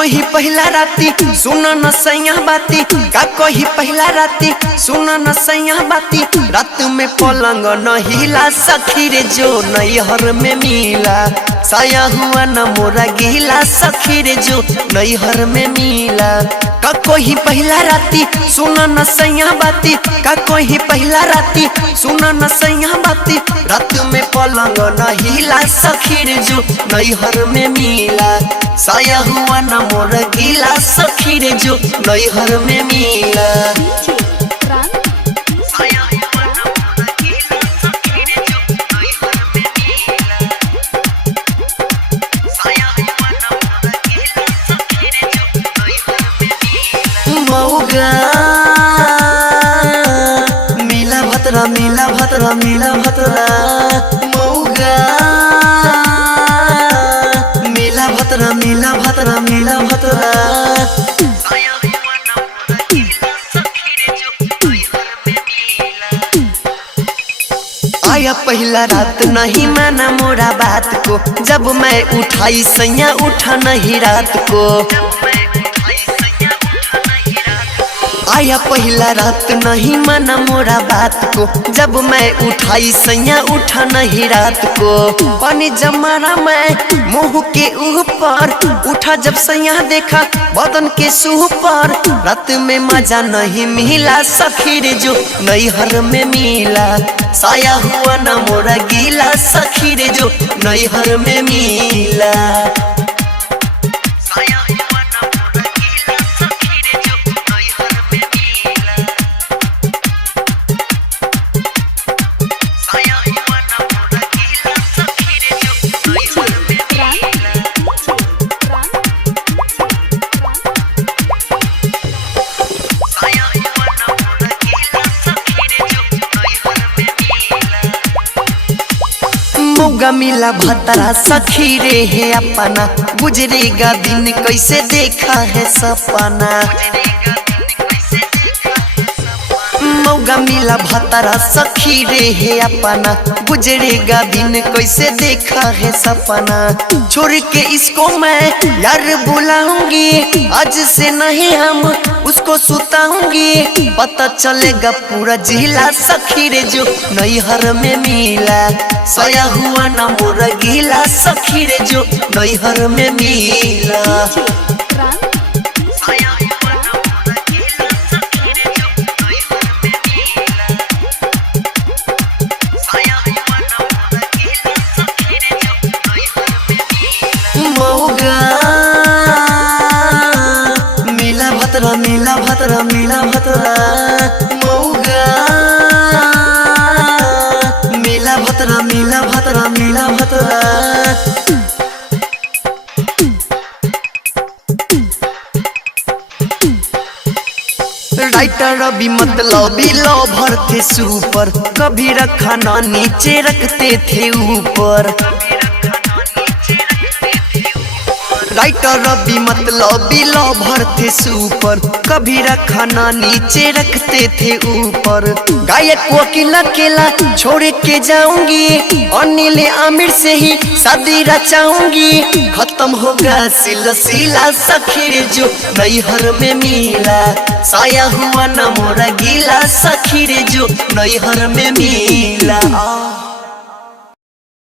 कोई पहला राती सुना न सैया बाती, का कोई पहला राती सुना न सैया बाती। रात में पलंग न हिला सखी रे जो नैहर में मिला, साया हुआ न मोरा गीला सखी रे जो नैहर में मिला। का कोई पहला राती सुना न सैया बाती, का कोई पहला राती सुना न सैया बाती। रात में पलंग न हिला सखी रे जो नैहर में मिला, साया हुआ न मोर गीला सखी रे जो नैहर में मिला। मौगा मिला भतरा मिला भतरा मिला भतरा, मौगा मिला भतरा मिला भतरा मिला भतरा। आया पहला रात नहीं माना मोरा बात को, जब मैं उठाई सैया उठा नहीं रात को। आया पहला रात नहीं माना मोरा बात को, जब मैं उठाई सैया उठा नहीं रात को। पानी जमाना मैं मुंह के ऊपर उठा, जब सैया देखा बदन के सूह पर। रात में मजा नहीं मिला सखी रे जो नैहर में मिला, साया हुआ न मोरा गीला सखी रे जो नैहर में मिला। मौगा मिला भतरा सखी रे है अपना, गुजरेगा दिन कैसे देखा है सपना। मौगा मिला भतरा सखी रे है अपना, गुजरेगा दिन कैसे देखा है सपना। छोड़ के इसको मैं यार बुलाऊंगी, आज से नहीं हम उसको सुताऊंगी। पता चलेगा पूरा जिला सखी रे जो नैहर में मिला, साया हुआ न मोरा गीला सखी रे जो नैहर में मिला। मौगा मिला भतरा मिला भतरा मिला भतरा, मौगा मिला भतरा मिला भतरा मिला भतरा। राइटर रवि मतलब लो भरते सुपर, कभी रखा ना नीचे रखते थे ऊपर। राइटर रवि मतलब लो भरते सुपर, कभी रखा ना नीचे रखते थे ऊपर। गायक वकील अकेला छोड़ के जाऊंगी, अनिल आमिर से ही शादी रचाऊंगी। खत्म होगा सिलसिला सखी रे जो नैहर में मिला, साया हुआ न मोरा गीला सखी रे जो नैहर में मिला।